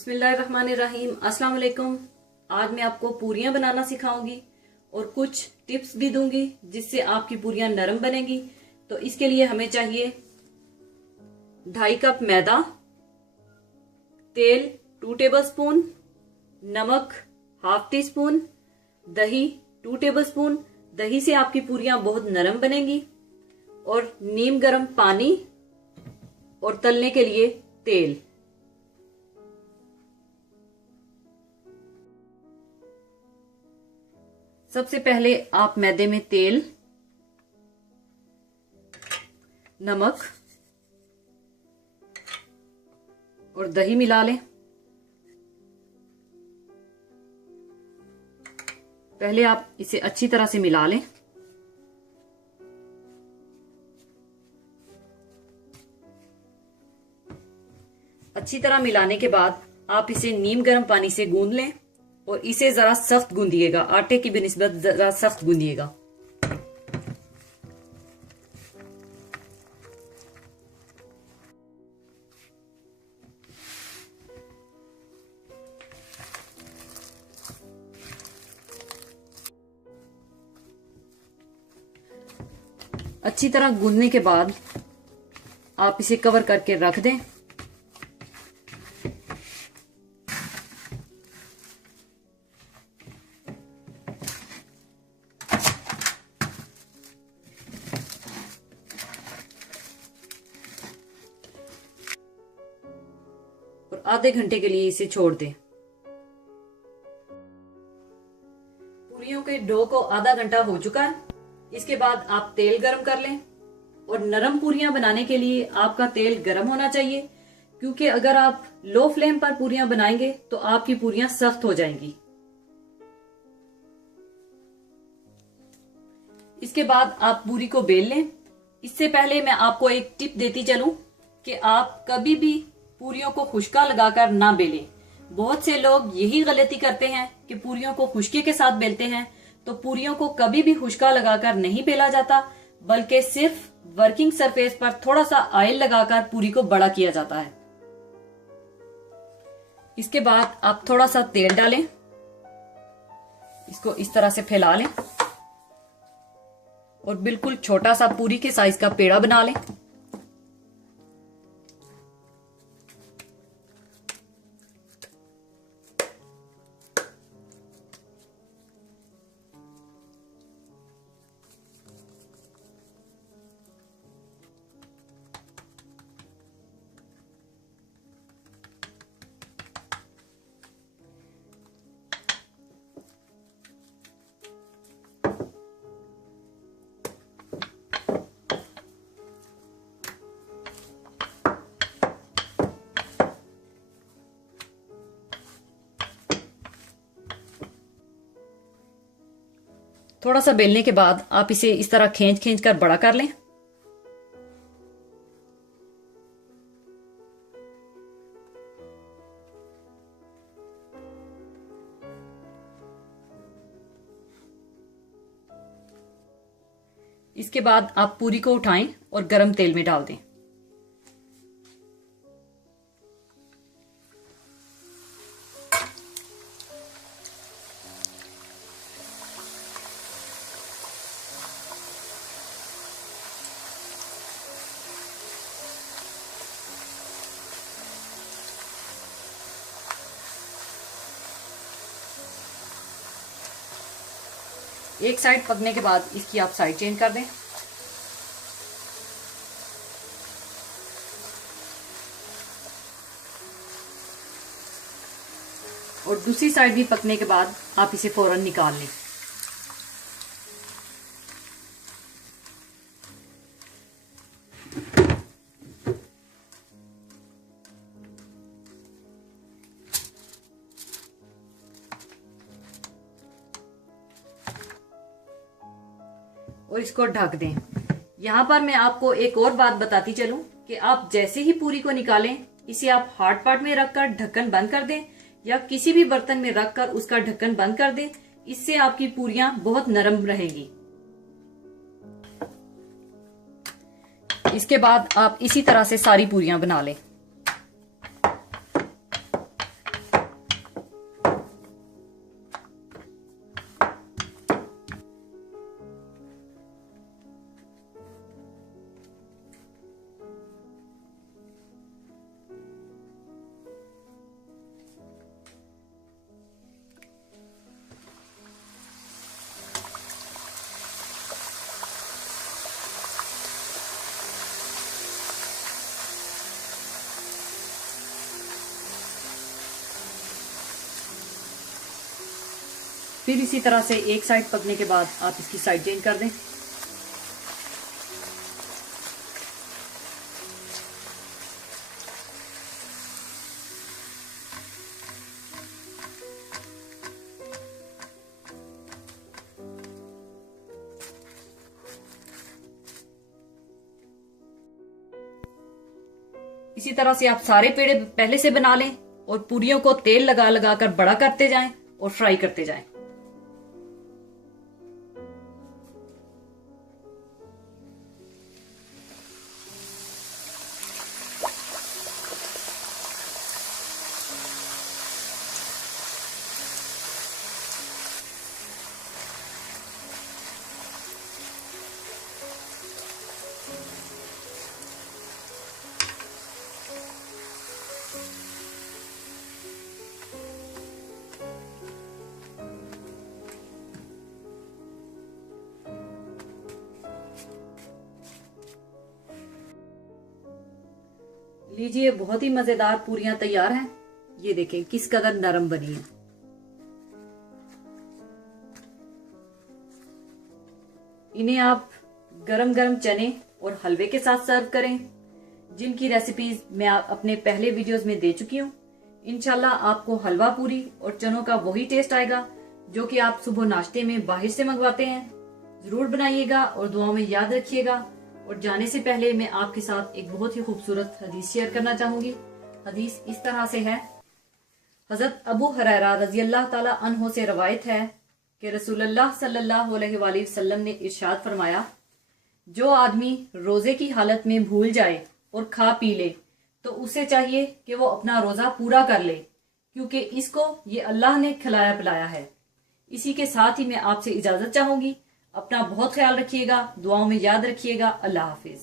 बिस्मिल्लाहिर्रहमानिर्रहीम। अस्सलाम वालेकुम। आज मैं आपको पूरियां बनाना सिखाऊंगी और कुछ टिप्स भी दूंगी जिससे आपकी पूरियां नरम बनेगी। तो इसके लिए हमें चाहिए 2.5 कप मैदा, तेल 2 टेबलस्पून, नमक 1/2 टीस्पून, दही 2 टेबलस्पून। दही से आपकी पूरियां बहुत नरम बनेंगी। और नीम गर्म पानी और तलने के लिए तेल। सबसे पहले आप मैदे में तेल, नमक और दही मिला लें। पहले आप इसे अच्छी तरह से मिला लें। अच्छी तरह मिलाने के बाद आप इसे नीम गर्म पानी से गूंद लें और इसे जरा सख्त गूंदिएगा, आटे की बिनिस्बत जरा सख्त गूंदिएगा। अच्छी तरह गूंदने के बाद आप इसे कवर करके रख दें। और आधे घंटे के लिए इसे छोड़ दें। पूरियों के डो को आधा घंटा हो चुका है। इसके बाद आप तेल गरम कर लें। और नरम पूरियां बनाने के लिए आपका तेल गरम होना चाहिए, क्योंकि अगर आप लो फ्लेम पर पूरियां बनाएंगे तो आपकी पूरियां सख्त हो जाएंगी। इसके बाद आप पूरी को बेल लें। इससे पहले मैं आपको एक टिप देती चलूं कि आप कभी भी पूरियों को खुशका लगाकर ना बेलें। बहुत से लोग यही गलती करते हैं कि पूरियों को खुशके के साथ बेलते हैं। तो पूरियों को कभी भी खुशका लगाकर नहीं बेला जाता, बल्कि सिर्फ वर्किंग सरफेस पर थोड़ा सा ऑयल लगाकर पूरी को बड़ा किया जाता है। इसके बाद आप थोड़ा सा तेल डालें, इसको इस तरह से फैला लें और बिल्कुल छोटा सा पूरी के साइज का पेड़ा बना लें। थोड़ा सा बेलने के बाद आप इसे इस तरह खींच खींच कर बड़ा कर लें। इसके बाद आप पूरी को उठाएं और गरम तेल में डाल दें। एक साइड पकने के बाद इसकी आप साइड चेंज कर दें। और दूसरी साइड भी पकने के बाद आप इसे फौरन निकाल लें। और इसको ढक दें। यहां पर मैं आपको एक और बात बताती चलूं कि आप जैसे ही पूरी को निकालें, इसे आप हॉट पॉट में रखकर ढक्कन बंद कर दें या किसी भी बर्तन में रखकर उसका ढक्कन बंद कर दें। इससे आपकी पूरियां बहुत नरम रहेंगी। इसके बाद आप इसी तरह से सारी पूरियां बना लें। फिर इसी तरह से एक साइड पकने के बाद आप इसकी साइड चेंज कर दें। इसी तरह से आप सारे पेड़े पहले से बना लें और पूरियों को तेल लगा लगा कर बड़ा करते जाएं और फ्राई करते जाएं। लीजिए, बहुत ही मजेदार पूरियां तैयार हैं। ये देखें किस कदर नरम बनी है। इन्हें आप गरम गरम चने और हलवे के साथ सर्व करें, जिनकी रेसिपीज मैं अपने पहले वीडियोस में दे चुकी हूँ। इंशाल्लाह आपको हलवा पूरी और चनों का वही टेस्ट आएगा जो कि आप सुबह नाश्ते में बाहर से मंगवाते हैं। जरूर बनाइएगा और दुआओं में याद रखिएगा। और जाने से पहले मैं आपके साथ एक बहुत ही खूबसूरत हदीस शेयर करना चाहूंगी। हदीस इस तरह से है। हजरत अबू हुरैरा रजी अल्लाह ताला अन्हो से रवायत है कि रसूलुल्लाह सल्लल्लाहु अलैहि वसल्लम ने इरशाद फरमाया, जो आदमी रोजे की हालत में भूल जाए और खा पी ले तो उसे चाहिए कि वो अपना रोजा पूरा कर ले, क्योंकि इसको ये अल्लाह ने खिलाया पिलाया है। इसी के साथ ही मैं आपसे इजाजत चाहूंगी। अपना बहुत ख्याल रखिएगा, दुआओं में याद रखिएगा। अल्लाह हाफिज।